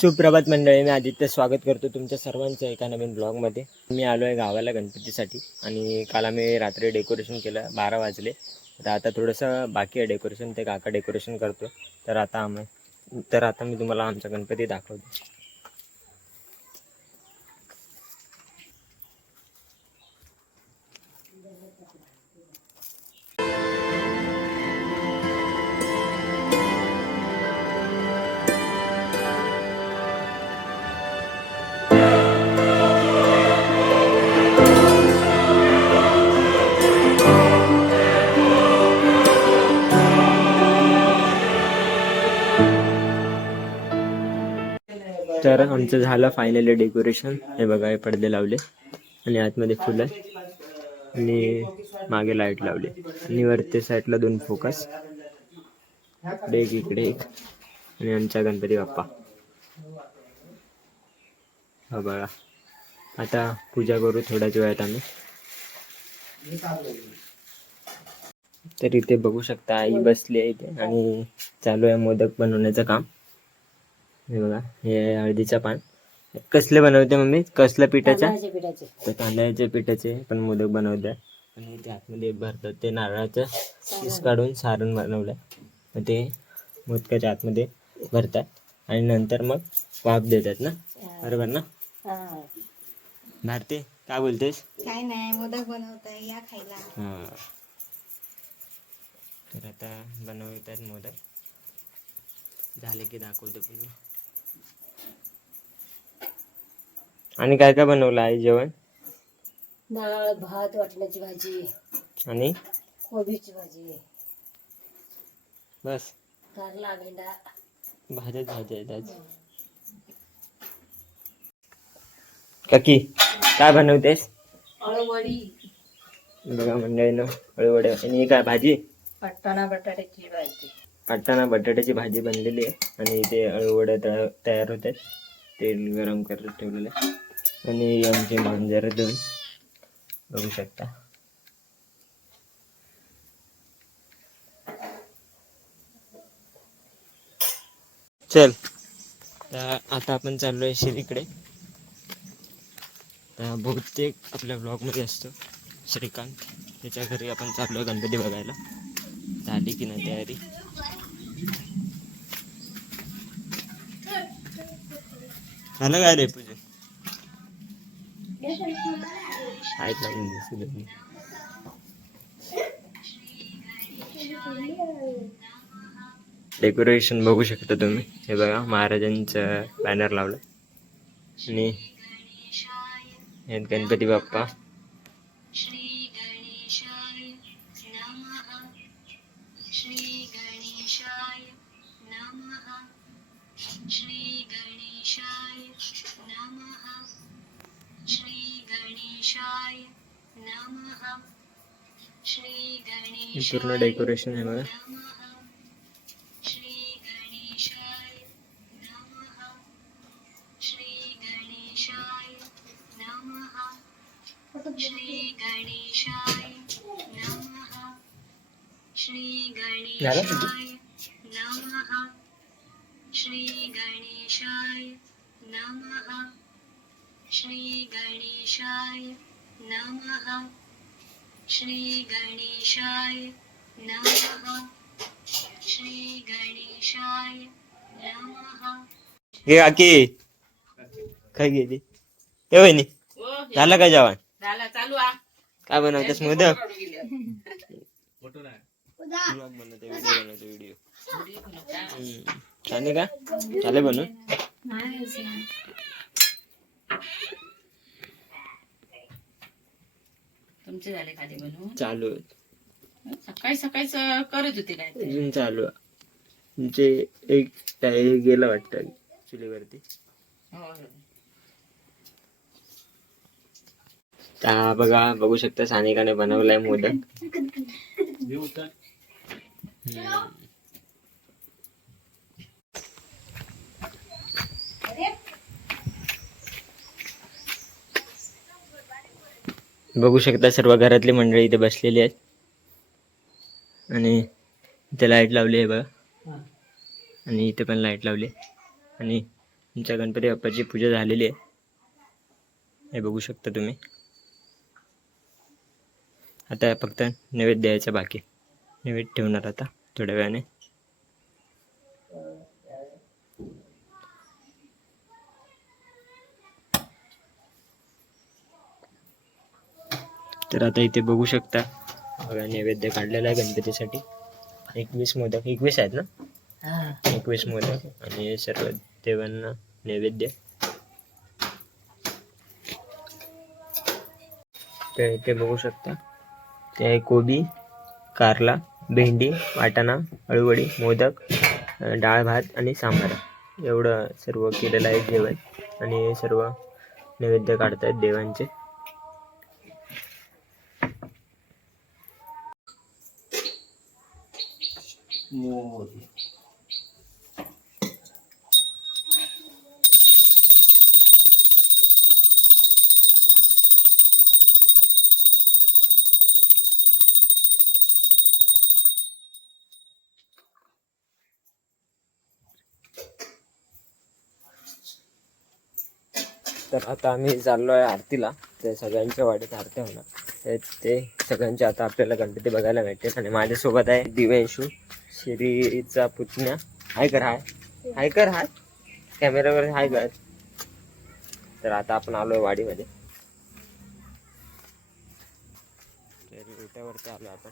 सुप्रभात मंडळी मी आदित्य स्वागत करतो तुमच्या सर्वांचं एका नवीन ब्लॉगमध्ये. मी आलो आहे गावाला गणपतीसाठी आणि काल आम्ही रात्री डेकोरेशन केलं बारा वाजले. तर आता थोडंसं बाकी आहे डेकोरेशन ते काका डेकोरेशन करतो तर आता आम्ही तर आता मी तुम्हाला आमचा गणपती दाखवतो. तर आमचं झालं फायनली डेकोरेशन हे बघा हे पडदे लावले. आणि आतमध्ये फुलं आणि मागे लाइट लावली. आणि वरती साईडला दोन फोकस इकडे एक इकडे एक. आणि आमचा गणपती बाप्पा. हा बघा आता पूजा करू थोड्याच वेळात आम्ही. तर इथे बघू शकता आई बसली आहे इथे. आणि चालू आहे मोदक बनवण्याचं काम. हे बघा हे हळदीचं पान. कसले बनवते मम्मी? कसल्या पिठाच्या? पिठाचे. तर तांदळाच्या पिठाचे पण मोदक बनवतात आणि ते आतमध्ये भरतात ते नारळाचं पीस काढून सारण बनवलं मग ते मोदकाच्या आतमध्ये भरतात. आणि नंतर मग वाफ देतात ना? बरोबर ना. भारती काय बोलतेस? काय नाही मोदक बनवताय या खायला. हां. तर आता बनवतात मोदक. झाले की दाखवतो पुन्हा. आणि काय काय बनवलं आहे जेवण? डाळ भात वाटण्याची भाजी. आणि? कोबीची भाजी. बस. कारला भेंडा. भाज्याच भाज्या आहेत आज. काकी काय बनवतेस? अळवडी बघा मंडळीनं हळूवडे आणि ही काय भाजी? पट्टाणा बटाट्याची भाजी. वाटताना बटाट्याची भाजी बनलेली आहे. आणि इथे अळूवड्या तया- तयार होत आहेत. तेल गरम करत ठेवलेलं आहे. आणि आमचे मांजर दोन बघू शकता. चल. तर आता आपण चाललोय श्रीकडे. तर बहुतेक आपल्या ब्लॉगमध्ये असतो श्रीकांत. त्याच्या घरी आपण चाललोय गणपती बघायला. झाली की नाही तयारी? झालं काय रे पूजा? आहेत ना डेकोरेशन बघू शकता तुम्ही. हे बघा महाराजांचं बॅनर लावलं. आणि हे गणपती बाप्पा. आहेत गणपती बाप्पा हे पूर्ण डेकोरेशन आहे बघा. झालं तुझं? हे काकी काय गेली हे वहिनी झालं का जेवण? झाला चालू आ. काय बनवतेस मोदक बनवते व्हिडिओ बनवते व्हिडिओ चालेल का? चालेल बनवून? तुमचे झाले खाली बनवून चालू आहे. सकाळी सकाळीच करत होते काय ते. अजून चालू आहे. तुमचे एक टायर गेला वाटतं चुलीवरती हो. बघा बघू शकता सानिकाने बनवलाय मोदक हम्म. बघू शकता सर्व घरातली मंडळी इथे बसलेली आहेत. आणि इथे लाइट लावली आहे बघा. आणि इथे पण लाइट लावली आहे. आणि तुमच्या गणपती बाप्पाची पूजा झालेली आहे. हे बघू शकता तुम्ही. आता फक्त नैवेद्य द्यायचा बाकी. नैवेद्य ठेवणार आता थोड्या वेळाने. तर आता इथे बघू शकता. बघा नैवेद्य काढलेला आहे गणपतीसाठी. एकवीस मोदक एकवीस आहेत ना? एकवीस मोदक आणि सर्व देवांना नैवेद्य. तर इथे बघू शकता. ते आहे कोबी कारला भेंडी वाटाणा अळूवडी मोदक डाळ भात आणि सांबार. एवढं सर्व केलेलं आहे जेवण आणि सर्व नैवेद्य काढतायत देवांचे. तर आता आम्ही चाललो आहे आरतीला. ते सगळ्यांच्या वाडीत आरती होणार. ते सगळ्यांच्या सगळ्यांचे आता आपल्याला गणपती बघायला भेटतील. आणि माझ्यासोबत आहे दिव्यांशू. श्रीचा पुतण्या. हाय कर हाय. हाय कर हाय. कॅमेरावर हाय कर. तर आता आपण आलोय वाडीमध्ये. तर विट्यावरती आलो आपण.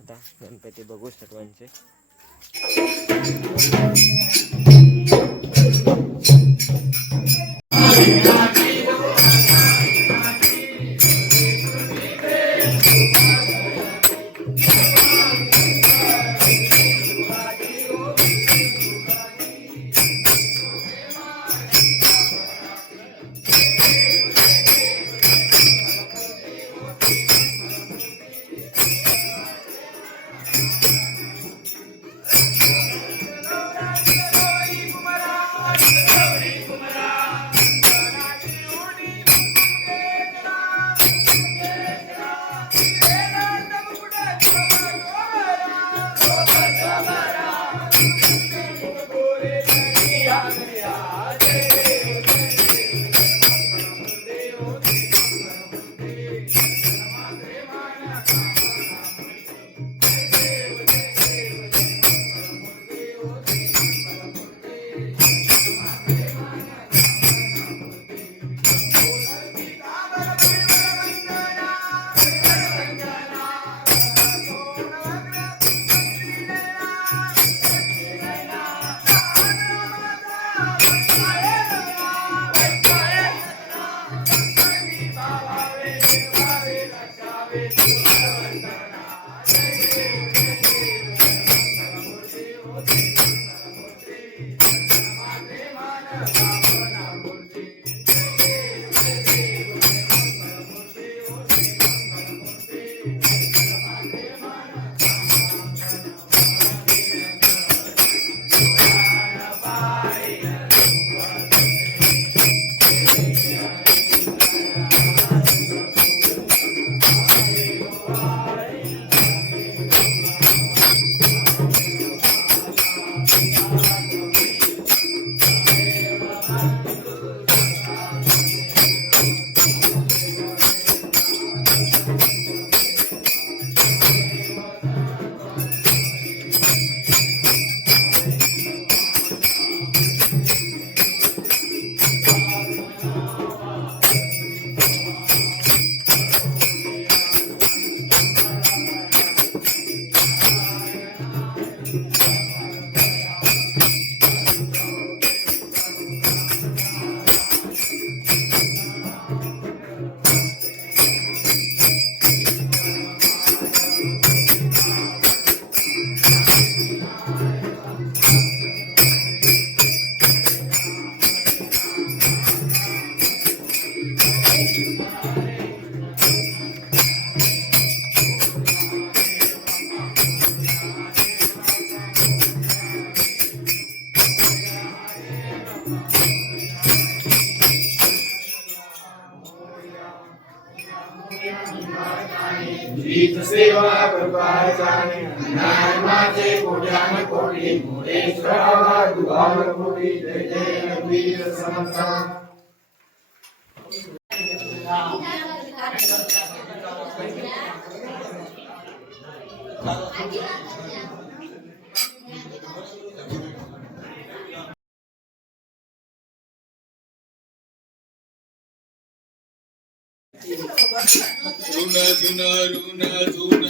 आता गणपती बघू सर्वांचे. गीत सेवा कृपा जाणे. न्याय कोट्यान कोटी मोरेश्वरा कोटी जय जय समर्थ ऋण जुन ऋण जुन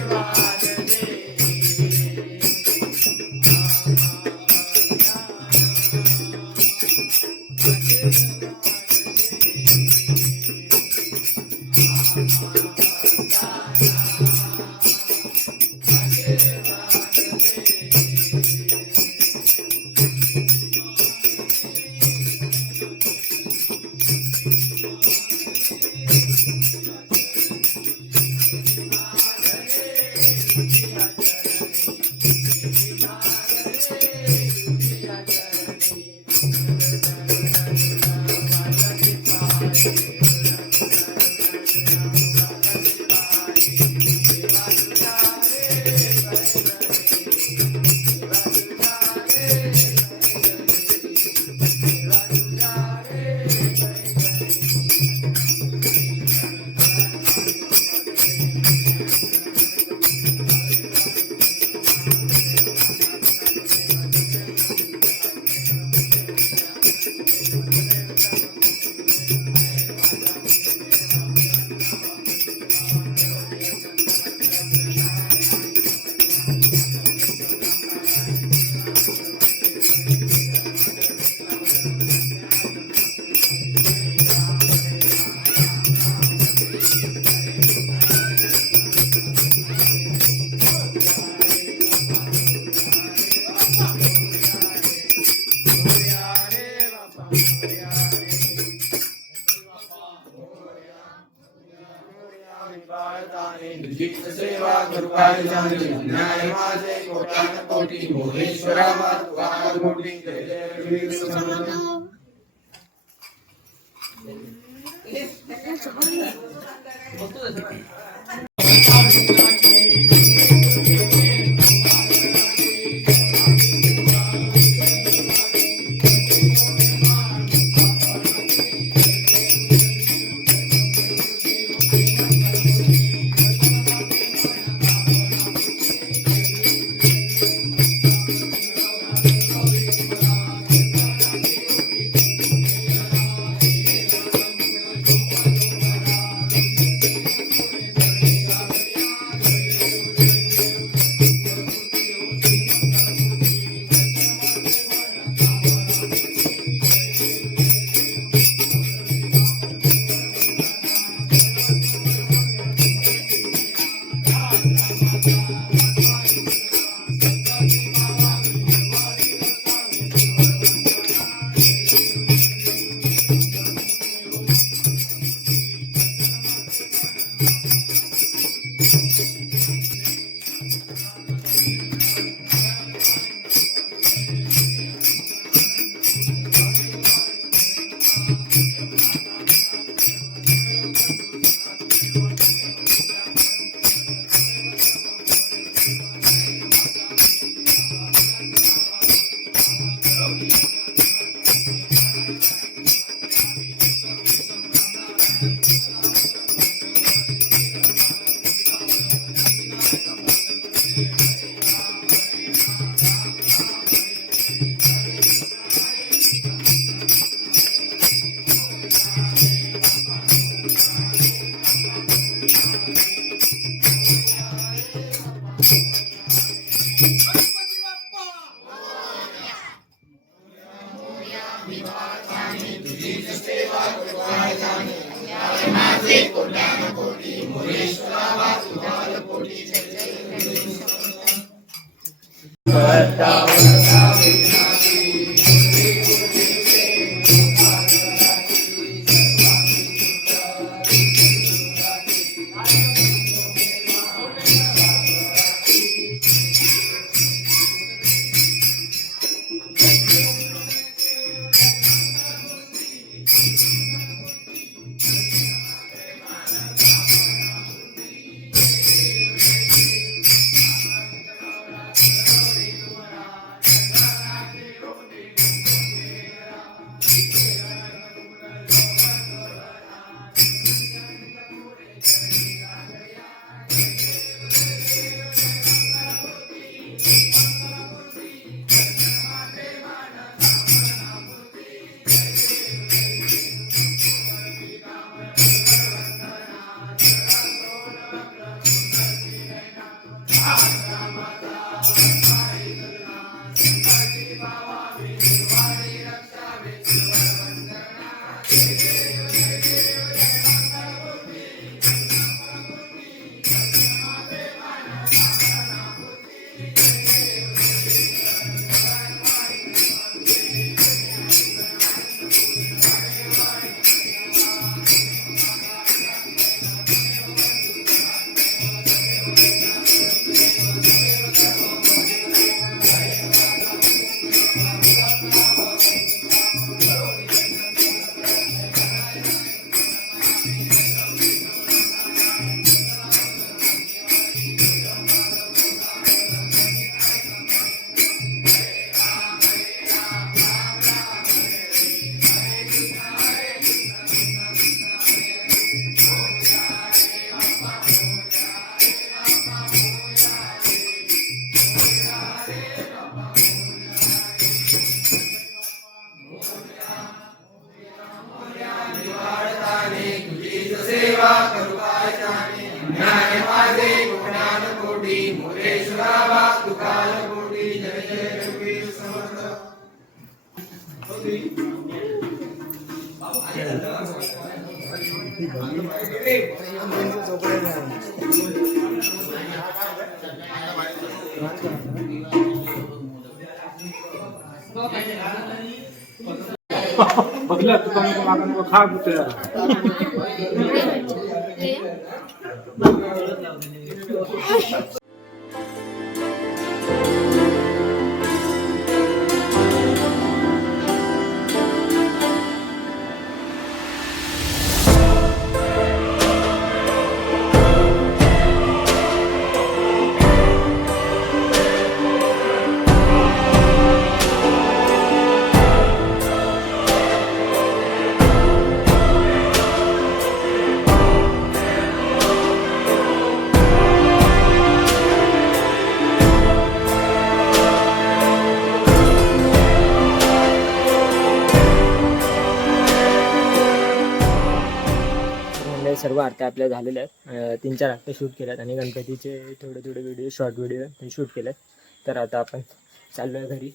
Bye. Gracias. But बघलं कमी मागं खा कुठे आरत्या आपल्या झालेल्या आहेत. तीन चार आरत्या शूट केल्यात आणि गणपतीचे थोडे थोडे व्हिडिओ शॉर्ट व्हिडिओ ते शूट केलेत तर आता आपण चाललो आहे घरी.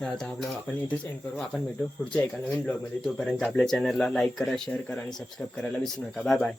तर आता आपलं आपण इथेच एंड करू. आपण भेटू पुढच्या एका नवीन ब्लॉगमध्ये तोपर्यंत आपल्या चॅनलला लाईक करा शेअर करा आणि सबस्क्राईब करायला विसरू नका. Bye bye